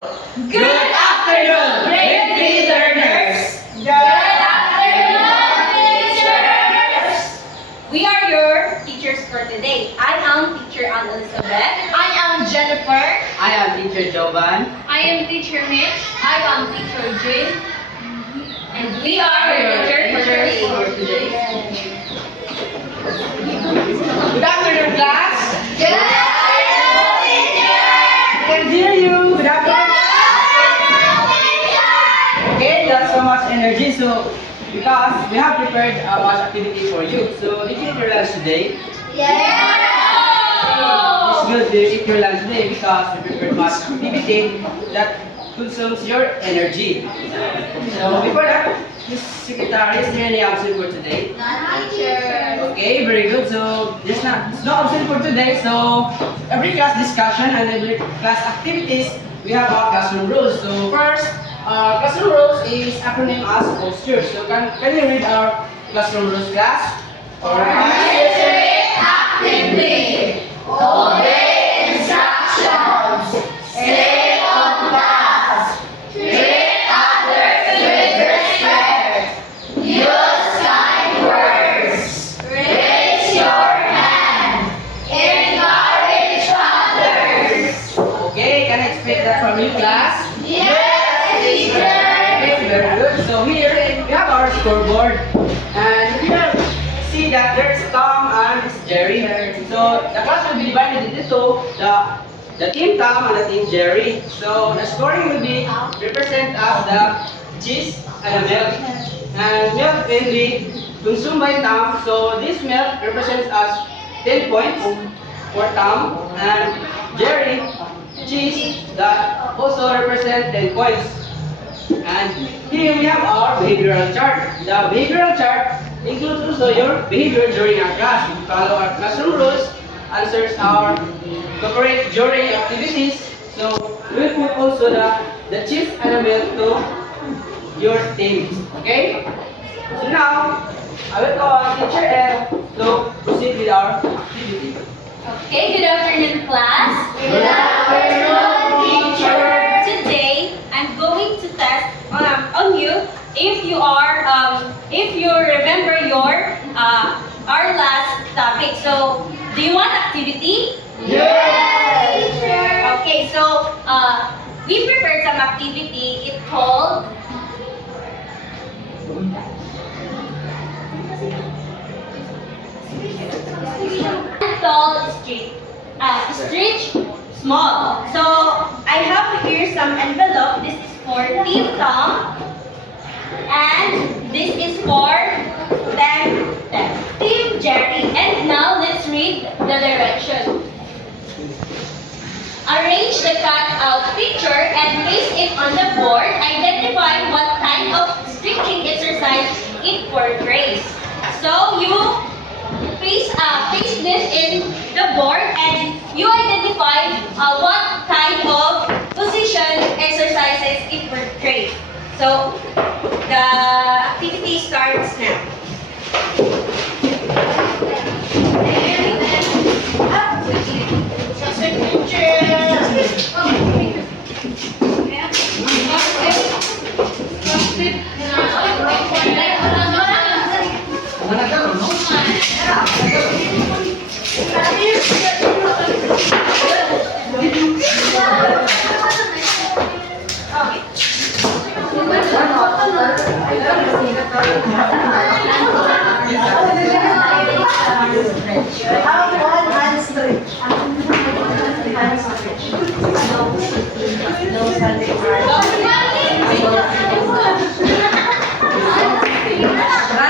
Good afternoon, grade 3 learners! Good afternoon, teachers! We are your teachers for today. I am teacher Ann Elizabeth. I am Jennifer. I am teacher Jovan. I am teacher Mitch. I am teacher Jane. And we are your teachers for today. Good afternoon, class. Good afternoon, teacher! I can hear you. Good afternoon. Okay, that's so much energy. So, because we have prepared a much activity for you. So, did you eat your lunch today? It's good to eat your lunch today because we prepared much activity that consumes your energy. So, before that, Miss Secretary, is there any absent for today? Okay, very good. So, there's no absent for today. So, every class discussion and every class activities, we have our classroom rules. So, first, classroom rules is acronym as posture. So, can you read our classroom rules, class? Participate actively. Obey instructions. Stay on task. Treat others with respect. Use kind words. Raise your hand. Encourage others. Okay, can I expect that from you, class? Yes, teacher. Okay, very good. So here we have our scoreboard, and here see that there's Tom and Jerry. So the class will be divided into two: the team Tom and the team Jerry. So the scoring will be represent as the cheese and the milk, and milk will be consumed by Tom. So this milk represents as 10 points for Tom, and Jerry cheese that also represent 10 points. And here we have our behavioral chart. The behavioral chart includes also your behavior during our class. We follow our classroom rules, answers our cooperate during activities. So we will put also the chips and the milk to your team. Okay? So now I will call on teacher L to proceed with our activity. Okay, good afternoon, class. Good afternoon, teacher. Today, I'm going to test on you if you remember your our last topic. So, do you want activity? Yes, teacher. Okay, so we prepared some activity. It's called tall street. Stretch small. So I have here some envelope. This is for Team Tom, and this is for Team Jerry. And now let's read the direction. Arrange the cut-out picture and place it on the board. Identify what type of stretching exercise it portrays. So you paste this in the board and you identify what type of position exercises it portrays. So the activity starts now.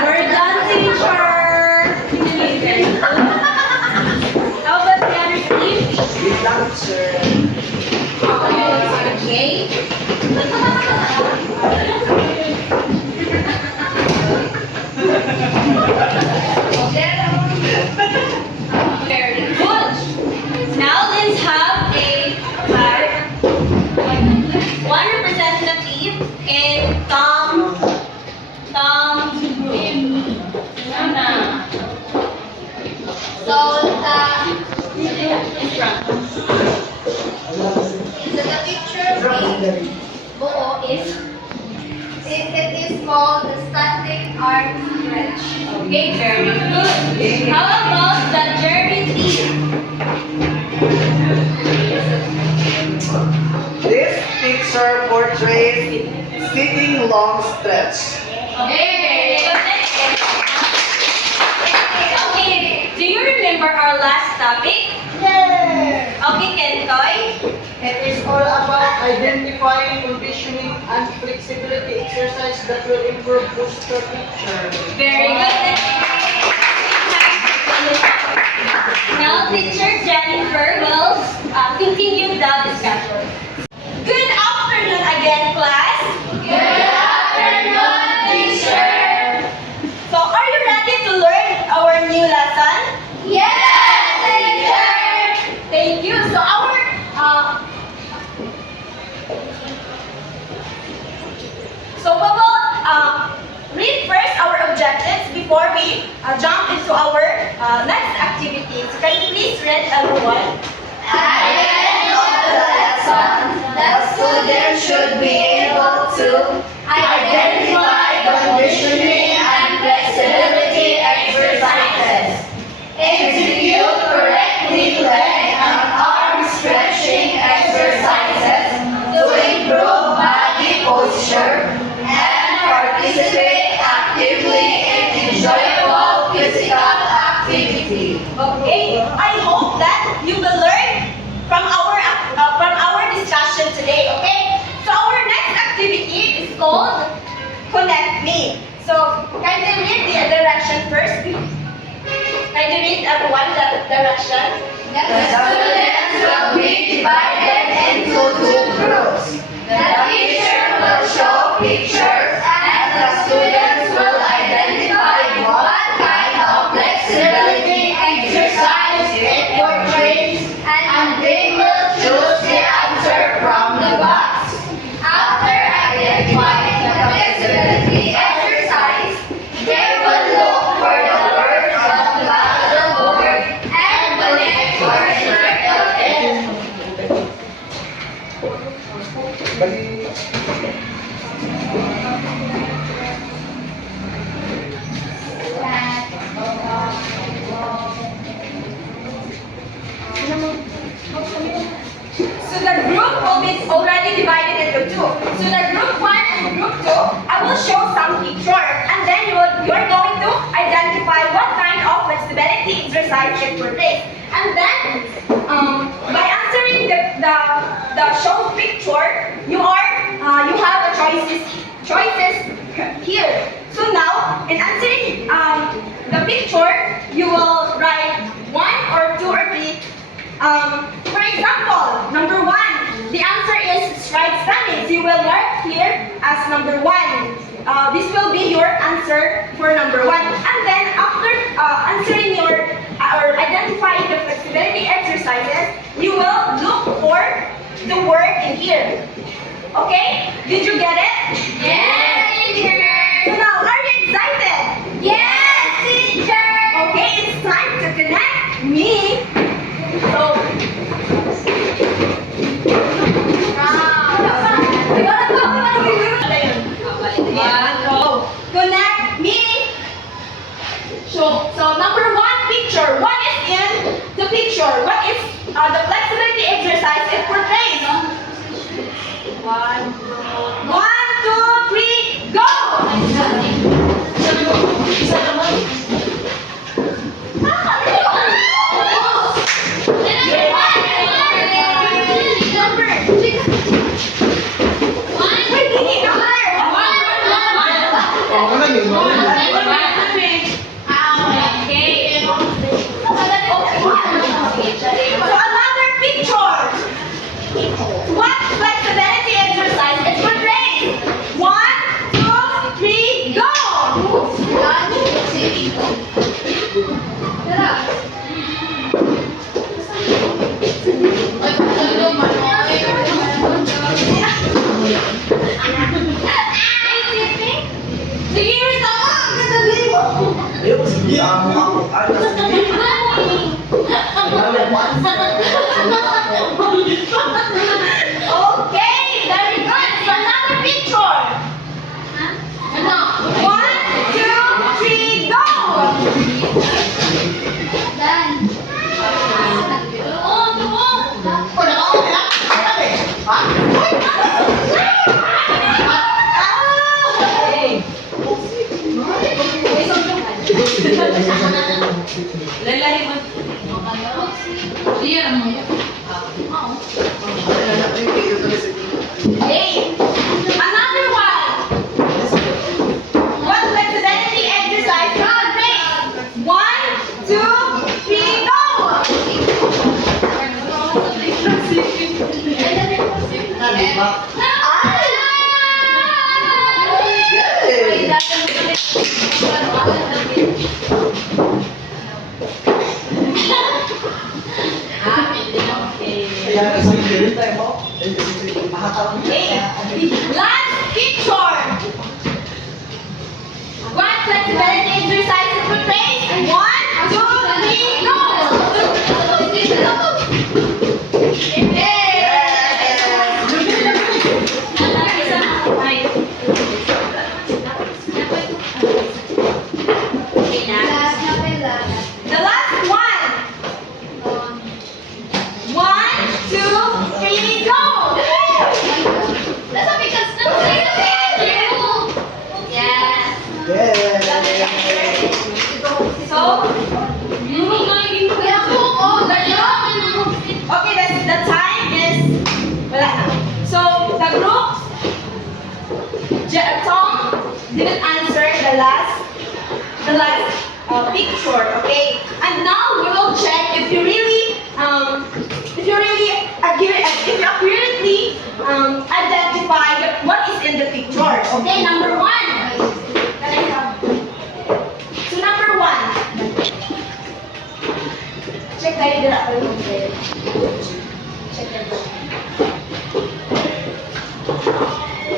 We're done, teacher. How about the other team? Good luck, sir. Okay. Jerry? Buo is It is called the standing arm stretch. okay, very good. How about the Jerry Lee? This picture portrays sitting long stretch. Okay, very good. Okay, do you remember our last topic? Yeah. Okay, Kentoy. It is all about identifying, conditioning, and flexibility exercise that will improve posture picture. Very good. Now, teacher Jennifer will continue the discussion. Good afternoon again, class. Good afternoon, teacher. So, are you ready to learn our new lesson? Yes, teacher. Thank you. So, we will read first our objectives before we jump into our next activities. Can you please read everyone? At the end of the lesson, the student should be able to identify conditioning and flexibility exercises, execute correctly leg and arm stretching exercises to improve body posture, and participate actively in enjoyable physical activity. Okay. I hope that you will learn from our discussion today. Okay. So our next activity is called Connect Me. So can you read the direction first? Can you read everyone the direction? The students will be divided into two groups. The teacher will show pictures and the students will identify what kind of flexibility exercise it portrays and they will choose the answer from the box. After identifying the flexibility exercise, they will look for the words on the bottom board and connect or circle it. So the group will be already divided into two. So the group 1 and group 2, I will show some pictures and then you are going to identify what kind of flexibility exercise it portrays. And then by answering the shown picture, you have a choices here. So now in answering the picture, you will write 1 or 2 or 3. For example, number 1, the answer is straight standing. So you will mark here as number 1. This will be your answer for number 1. And then after answering or identifying the flexibility exercises, you will look for the word in here. Okay? Did you get it? Yes, teacher. So now, are you excited? Yes, teacher. Okay, it's time to connect me. So, connect me. So number 1 picture. What is in the picture? What is the flexibility exercise it portrays? 1, 2, 3, go! So another picture. What flexibility exercise is portrayed? Lalari mo. Hey, another one. What flexibility exercise? Come on, please. 1, 2, 3, go. Last picture. What flexibility exercise is for face? 1, 2, 3, The last one. 1, 2, 3, go. So, okay, the time is wala na. So, the group, Tom didn't answer the last picture, okay? And now we will check if you really accurately identify what is in the picture. Okay, number 1. Can I have? So number 1. Check tayo dito ako yung check tayo.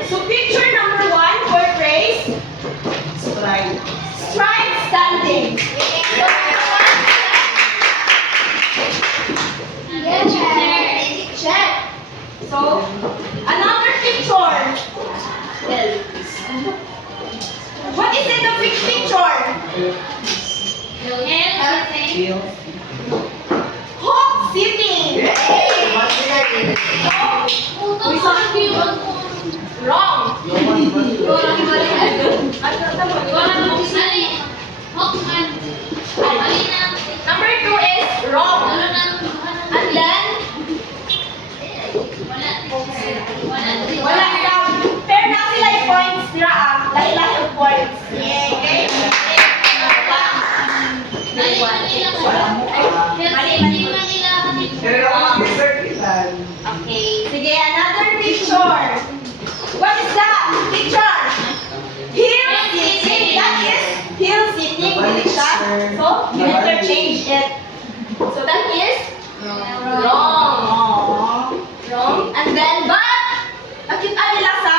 So picture number 1 for phrase. Stride standing. Check. So, another picture. What is in the picture? Hawk sitting. Wrong. Number 2 is wrong. And then, wala ka. Fair na sila yung points nila lahi-lahi yung points. Okay? Okay. Sige, another picture. What is that? Picture. Heel sitting. That is heel sitting. Dili siya. So, you interchange it. So, that is wrong. Wrong. And then, but, nakita nila sa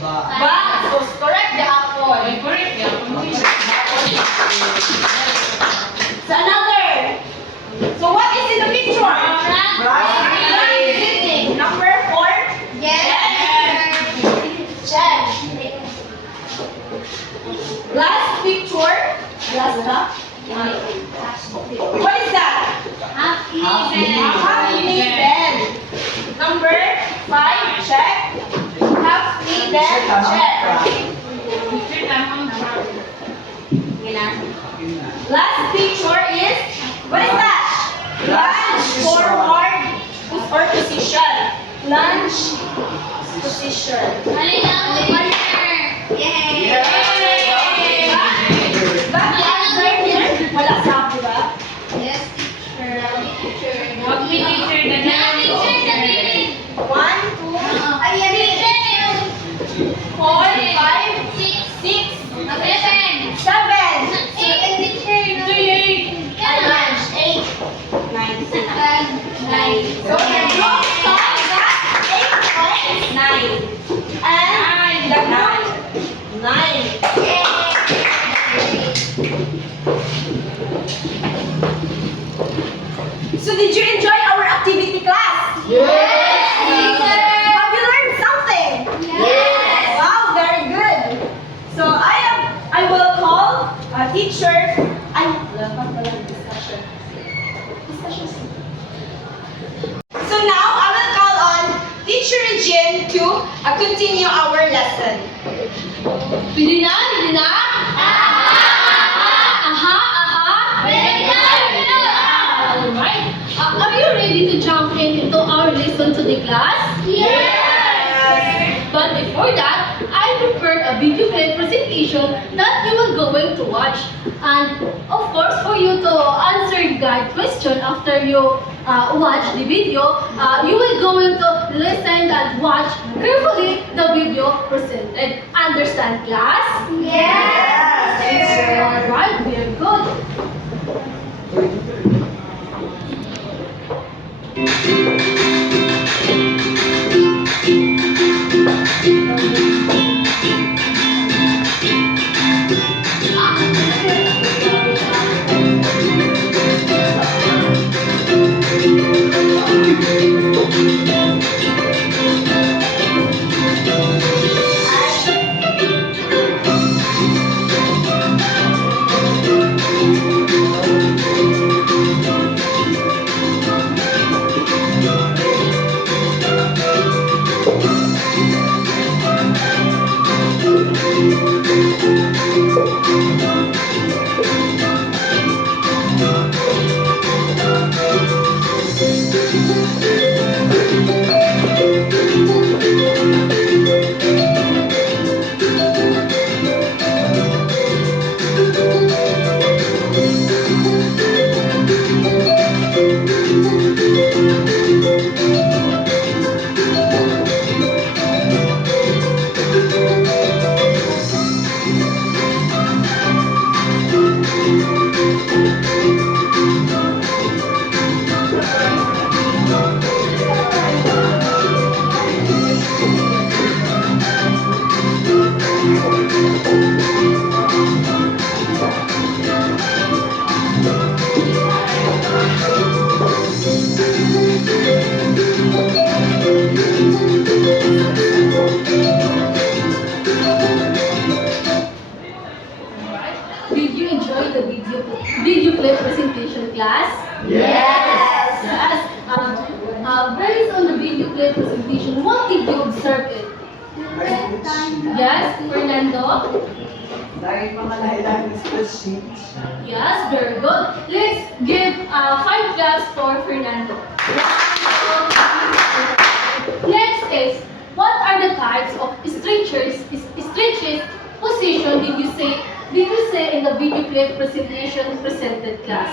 but. So, correct the apple. So, another. So, what is in the picture? Right sitting. Number 4. Check. Last picture. Last na. What is that? Half-knee bed. Number 5. Check. Half-knee bed. Check. Last picture is, what is that? Lunge forward or position. Lunge position. Yay! Back answer here. Wala sa ako ba? Yes, teacher. Wag may teacher na na. 1, 2, 1, 2, ay, yan eh. 4, 5, 6, 7. Ay, lunch. 8, 9. So, the group starts at 8 points. 9. And the group 9. So, did you enjoy our activity class? Have you learned something? Wow, very good. So, I will call a teacher. So now I will call on Teacher Regine to continue our lesson. Ready na? Ready na? Aha! Aha! Ready na, ready na. Alright. Are you ready to jump into our lesson to the class? Yes! But before that, I prepared a video clip presentation that you will going to watch. And of course, for you to answer guide question after you watch the video, you will going to listen and watch carefully the video presented. Understand, class? Yes! Alright, very good. Did you enjoy the video clip presentation, class? Yes! Yes. Based on the video clip presentation, what did you observe it? Yes, Fernando? Dahil mga lahi-lahi species. Yes, very good. Let's give 5 claps for Fernando. Next is, what are the types of stretches position did you say in the video clip presentation presented, class?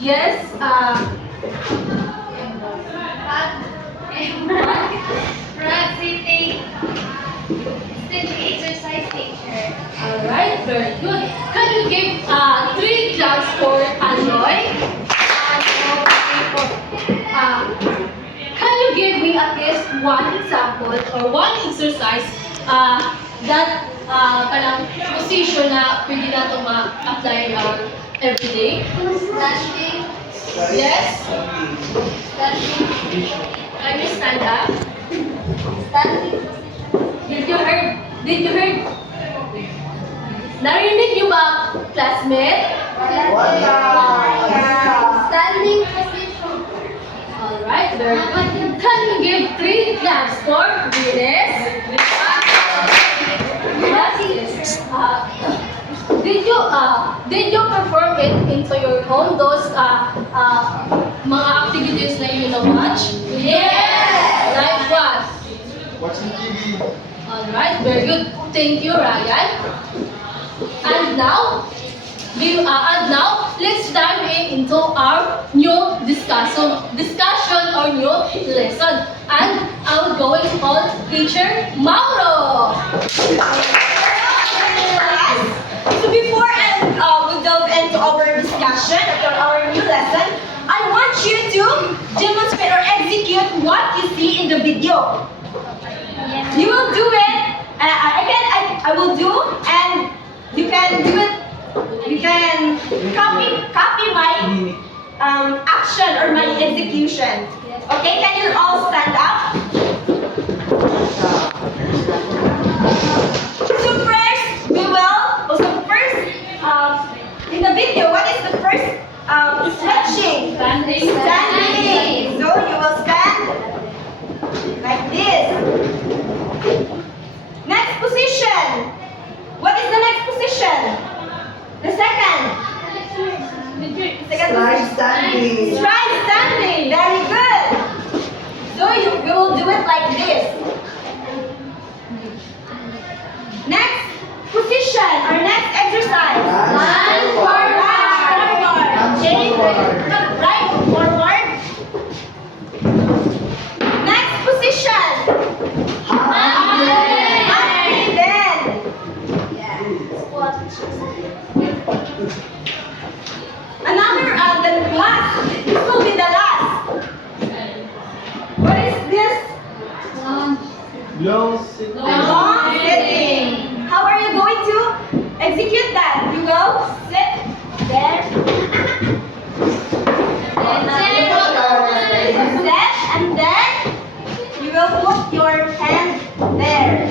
Yes, Front sitting, exercise teacher. alright, very good. Can you give 3 claps for Aloy? Can you give me at least one example or one exercise that parang position na pwede natin ma-apply in our everyday? Standing, Yes? standing, Can you stand up? standing Did you heard? Narinig niyo ba, classmate? Standing position. Alright, very good. Can you give 3 claps for Venus? Yes. Did you perform it into your home, those mga activities na you watch? Yes! Like what? Watching TV. Alright, very good. Thank you, Ryan. And now, let's dive into our new discussion or new lesson. And I will going to call Teacher Mauro. So before we delve into our discussion about our new lesson, I want you to demonstrate or execute what you see in the video. You will do it. I will do, and you can do it. You can copy my action or my execution. Okay, can you all stand up? So first, in the video, what is the first stretching? Standing. Standing. So you will stand like this. Long sitting. Long sitting. How are you going to execute that? You will sit there. Set, and then you will put your hand there.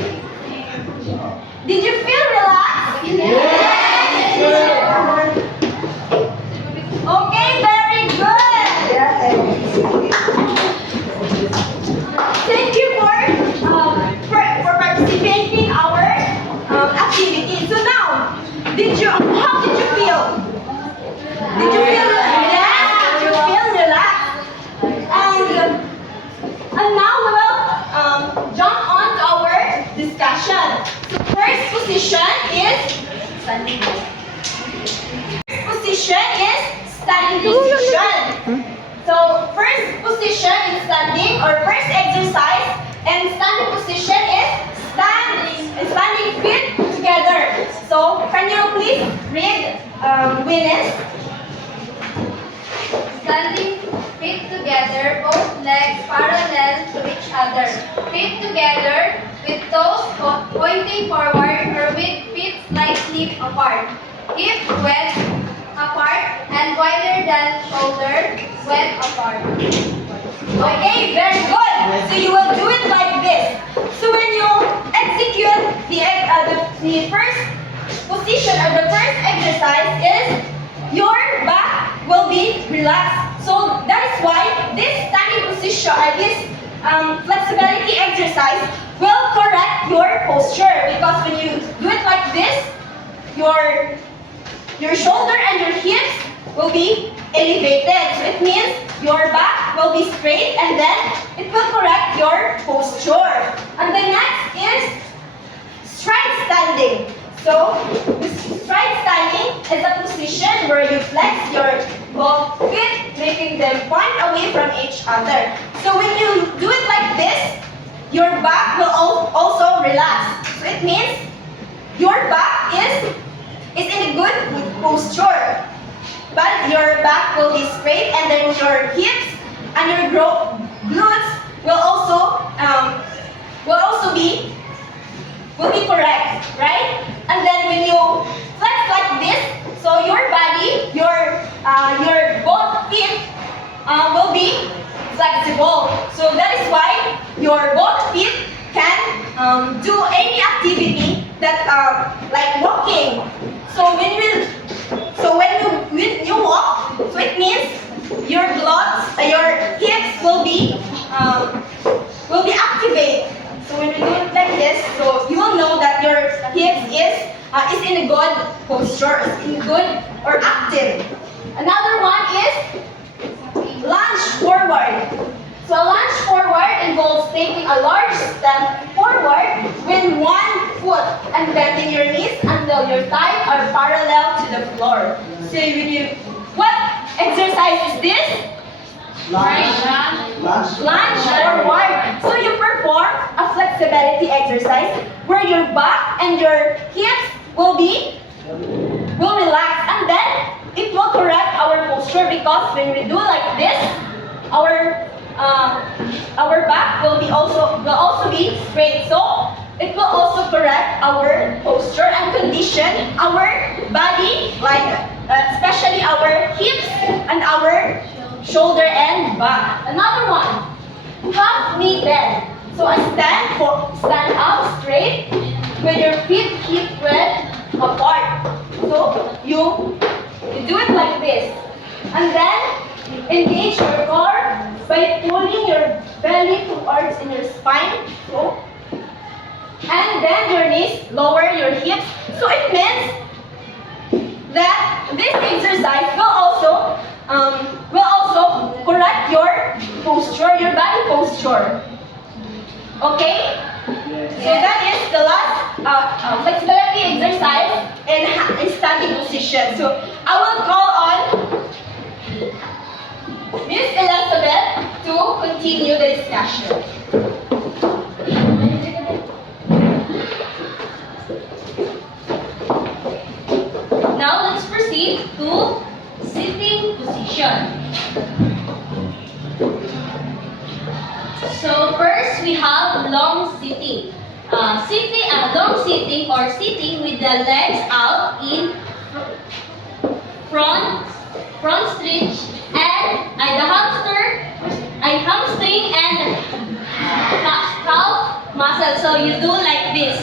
Did you feel relaxed? Okay, very good. Thank you for participating our activity. So now, how did you feel? Did you feel relaxed? Did you feel relaxed? And now we will jump on to our discussion. So first position is standing. First position is standing position. So first position is standing, or first exercise, and standing position is standing feet together. So can you please read Venus? Standing feet together, both legs parallel to each other. Feet together with toes pointing forward or with feet slightly apart. Hips width apart and wider than shoulder width apart. Okay, very good. So you will do it like this. So when you execute the first position or the first exercise is your back will be relaxed. So that is why this standing position or this flexibility exercise will correct your posture, because when you do it like this, your shoulder and your hips will be elevated. So it means your back will be straight, and then it will correct your posture. And the next is stride standing. So stride standing is a position where you flex your both feet, making them point away from each other. So when you do it like this, your back will also relax. So it means your back is in a good posture. But your back will be straight, and then your hips and your glutes will also be correct, right? And then when you flex like this, so your body, your both feet will be flexible. So that is why your both feet can do any activity that like walking. So when you walk, so it means your glutes, your hips will be activated. So when you do it like this, so you will know that your hips is in a good posture, is in good or active. Another one is lunge forward. So a lunge forward involves taking a large step forward with one foot and bending your knees until your thighs are parallel to the floor. So what exercise is this? Lunge forward. So you perform a flexibility exercise where your back and your hips will relax, and then it will correct our posture, because when we do like this, our back will also be straight. So it will also correct our posture and condition our body, like especially our hips and our shoulder and back. Another one, half knee bend. So I stand up straight with your feet hip width apart. So you do it like this, and then engage your core by pulling your belly towards in your spine. So, and then your knees, lower your hips. So it means that this exercise will also correct your posture, your body posture. Okay? So that is the last flexibility exercise in standing position. So I will call on Miss Elizabeth to continue the discussion. Now let's proceed to sitting position. So first we have long sitting. long sitting or sitting with the legs out in front stretch and hamstring and calf muscle. So you do like this.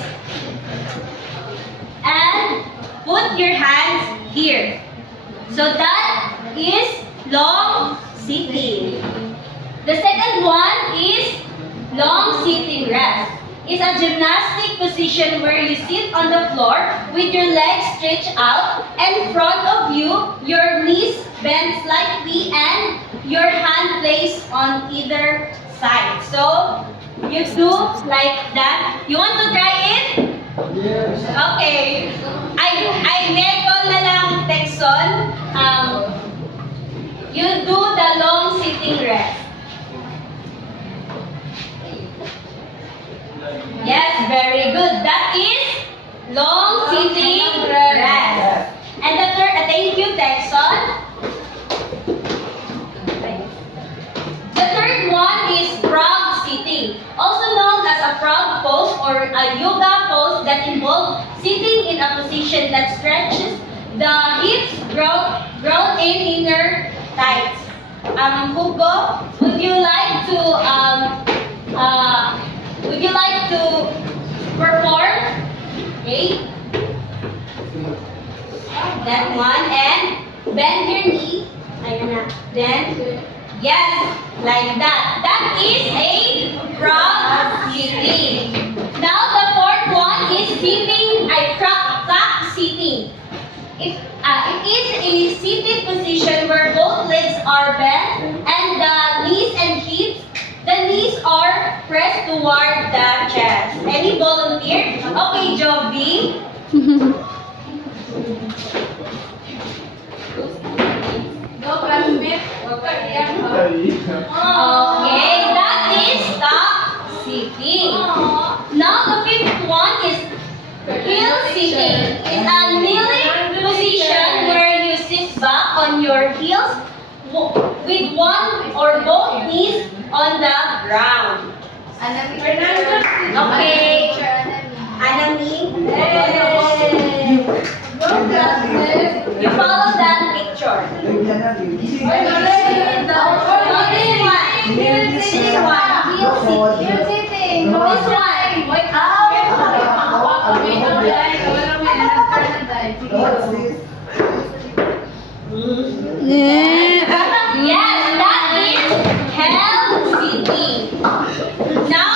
And put your hands here. So that is long sitting. The second one is long sitting rest. It's a gymnastic position where you sit on the floor with your legs stretched out and in front of you, your knees bent slightly and your hand placed on either side. So you do like that. You want to try it? Yes. Okay. I call na lang Texon. You do the long sitting rest. Yes, very good. That is long sitting rest. And the third, thank you, Texon. The third one is frog sitting, also known as a frog pose or a yoga pose that involves sitting in a position that stretches the hips, grown in inner thighs. Hugo, would you like to perform? Okay. That one and bend your knee. Ayan na. Then, yes, like that. That is a frog sitting. Now the fourth one is crack sitting. It is a seated position where both legs are bent and the knees and hips, the knees are pressed toward the chest. Any volunteer? Okay, Jovi. Okay, that is stop sitting. Now the fifth one is heel sitting. It's a kneeling position where you sit back on your heels with one or both knees on the ground. Okay. Anami. You follow that picture. This one. Yes, that is hell sitting. Now,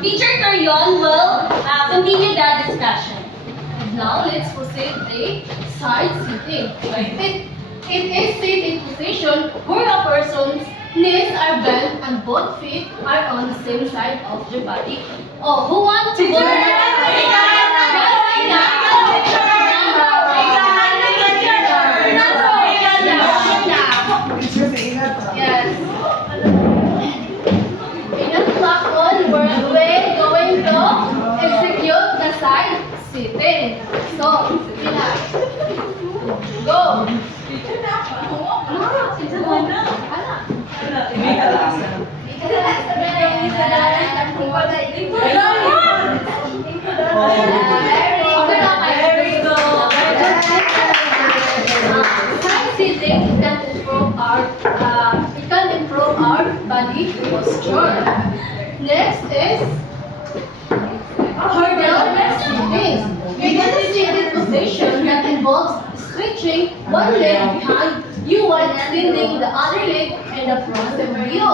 Teacher Torion will continue the discussion. Now let's proceed the side sitting. It is sitting position where a person's knees are bent and both feet are on the same side of the body. Oh, who wants to go? Yes. In a clock on, we're going to execute the side sitting. So, go. Side sitting can improve our body posture. Next is hurdle sitting. It is a seated position that involves stretching one leg behind you while extending the other leg and the front of you.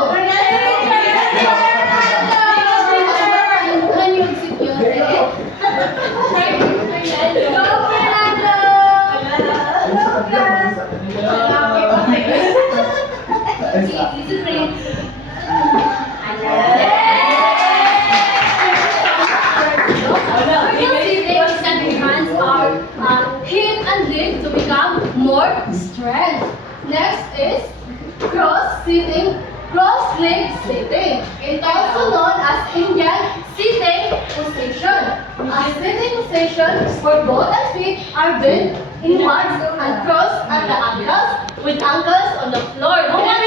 Can you execute it? Go, Fernando! Easy, friends. Hands are hip and leg to become more strength. Next is cross-leg sitting. It's also known as Indian sitting position. A sitting position where both the feet are bent inwards and crossed at the ankles with ankles on the floor. Who wants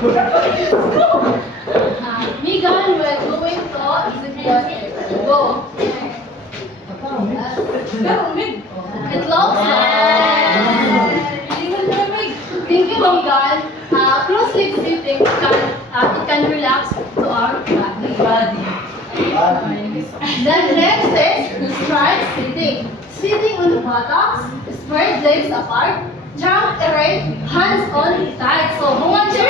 to Megan, we're going to exhibit. Go. It looks Thank you, Megan. Cross-leg sitting it can relax to our body. Then next is stride sitting. Sitting on the buttocks, spread legs apart, jump erect, hands on thighs. So, who wants to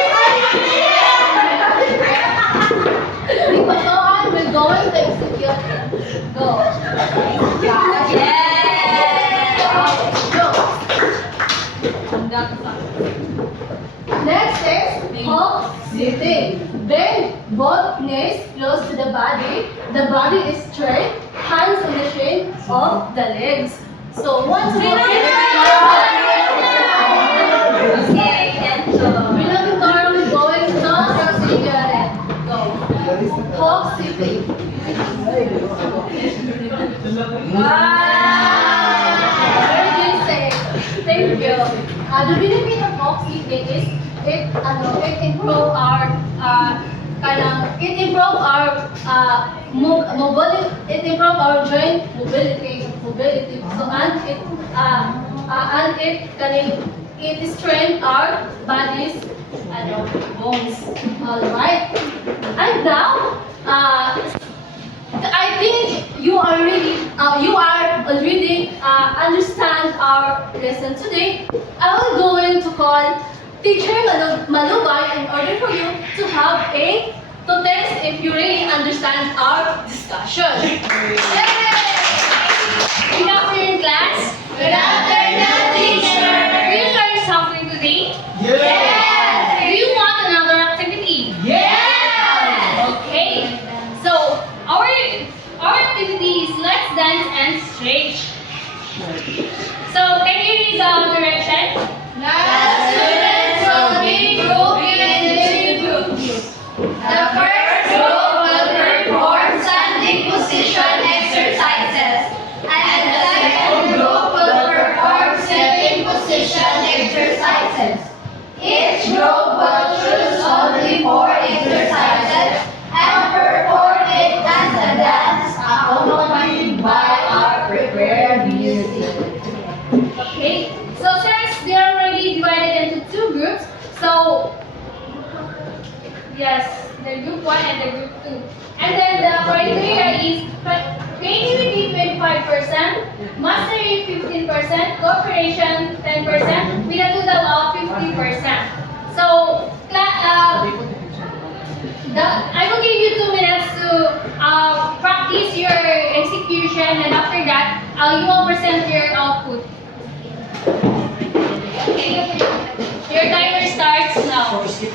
we're going to execute. Go. Go. Next is hawk sitting. Bend both knees close to the body. The body is straight. Hands on the shin of the legs. So once again, we're going to execute. Go. Hawk sitting. Very good say. Thank you. The benefit of hawk sitting is it improve our mobility. It improve our joint mobility. So it strengthen our body's bones. All right. And now I think you are already understand our lesson today. I will go in to call Teacher Malubay in order for you to have to test if you really understand our discussion. Yay! Good afternoon, class. Good afternoon, teacher. Did you learn something today? Yes! Do you want another activity? Yes! Okay. So our activity is let's dance and stretch. So can you read the direction? The students will be grouped into groups. The first group will perform standing position exercises, and the second group will perform sitting position exercises. Each group will choose only 4 exercises and perform it as a dance accompanied by our prepared music. Okay. So since they are already divided into 2 groups, so yes, the group 1 and the group 2. And then the criteria is creativity 25%, mastery 15%, cooperation 10%, with a total of 50%. So I will give you 2 minutes to practice your execution, and after that, you will present your output. Okay. Your timer starts now. Okay.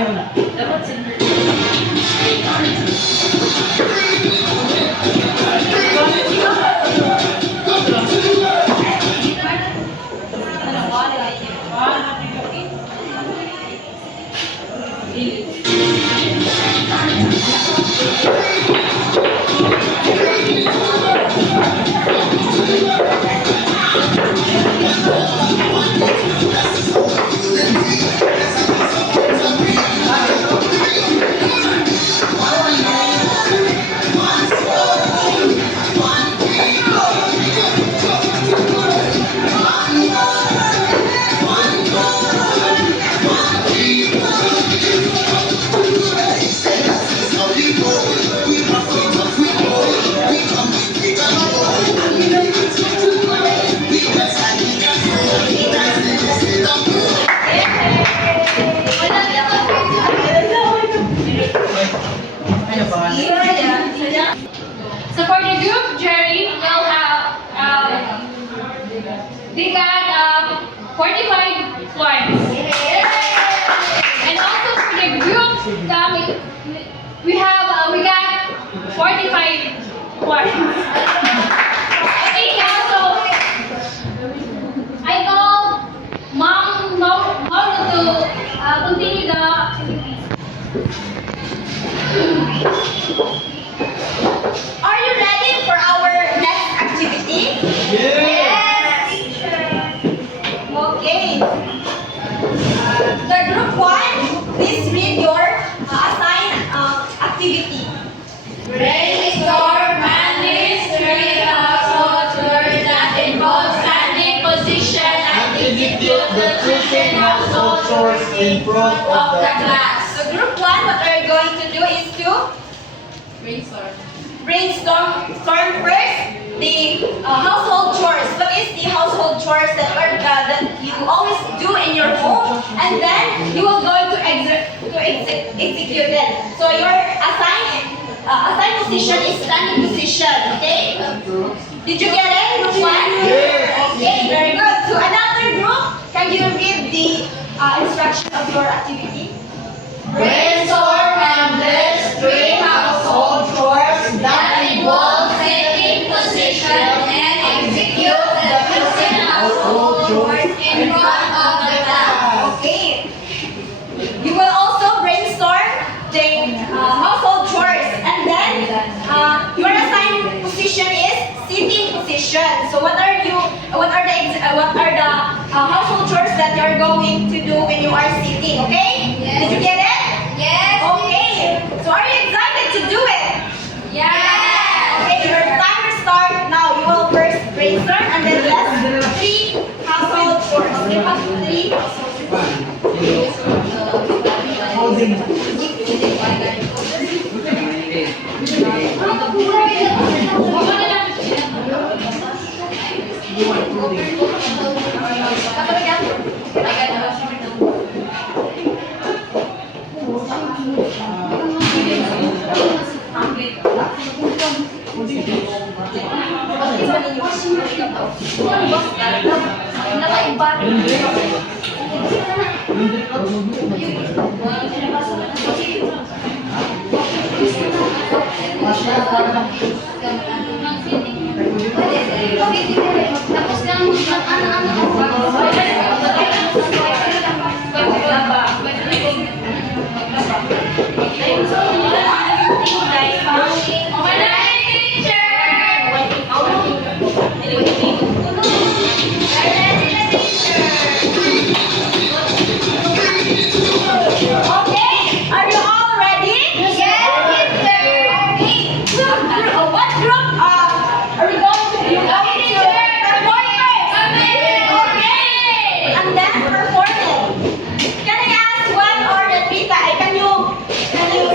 Dapat center. So for the group, Jerry will have, they got 45 points. And also for the group, we got 45 points. Okay, so I call Mauro to continue the activities. Are you ready for our next activity? Yes. Okay. The group 1, please read your assigned activity. Brainstorm manage 3 household chores that involve standing position and execute the chosen household chores in front of the class. So group 1, what are you going to do is to brainstorm first the household chores. What is the household chores that you always do in your home, and then you will going to execute it. So your assigned position is standing position. Okay? Did you get it? Group 1? Yes. Okay, very good. So another group, can you read the instruction of your activity? Brainstorm and list 3 household chores that involve taking position and execute the chosen household chores in front of the class. Okay. You will also brainstorm the household chores, and then your assigned position is sitting position. So what are the household chores that you are going to do when you are sitting? Okay? Yes. Did you get it? Yes. Okay. So are you excited to do it? Yes. Okay, your timer start now. You will first brainstorm and then list 3 household chores. You have 3 household chores. Holding. Okay, are you all ready? Yes, teacher. Okay. What group are we going to do? Perform first. Okay. And then performing. Can I ask what are the 3 types? Can you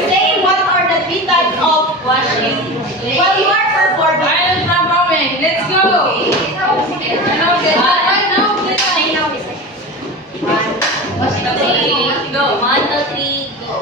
say what are the 3 types of washing? While you are performing. Let's go. Go. 1, 2, 3, go.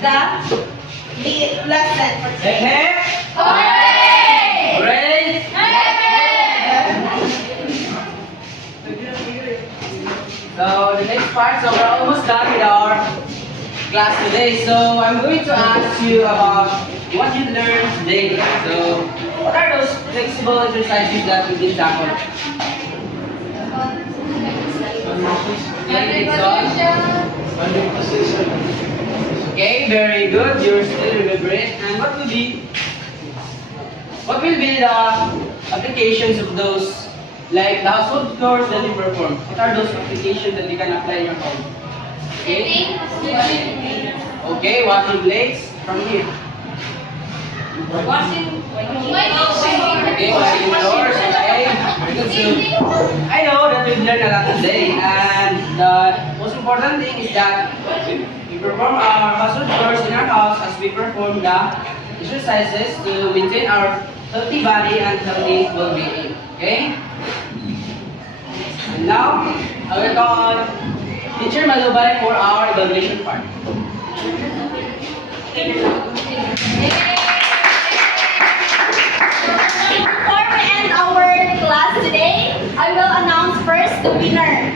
the lesson for today. Hip, Hooray! hooray! So the next part, so we're almost done with our class today. So I'm going to ask you about what you learned today. So what are those flexible exercises that we did tackle? Okay, very good. You're still remember it. And what will be the applications of those, like the household chores that you perform? What are those applications that you can apply in your home? Okay, okay, washing plates from here. Okay, washing doors. Okay, very good. So I know that we've learned a lot today, and the most important thing is that we perform our household chores in our house as we perform the exercises to maintain our healthy body and healthy well-being. Okay? And now, I will call on Teacher Malubay for our evaluation part. Before we end our class today, I will announce first the winner.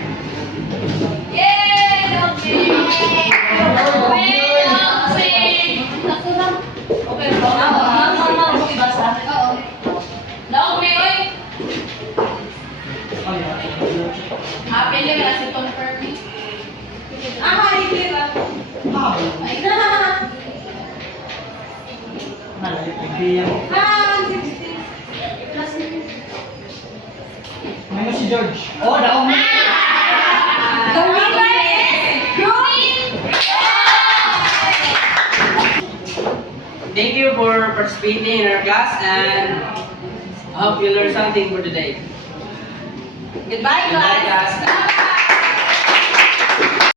Ano si George? Oh, daon. The winner is Green. Thank you for participating in our class, and I hope you learned something for today. Goodbye, Goodbye, class. class.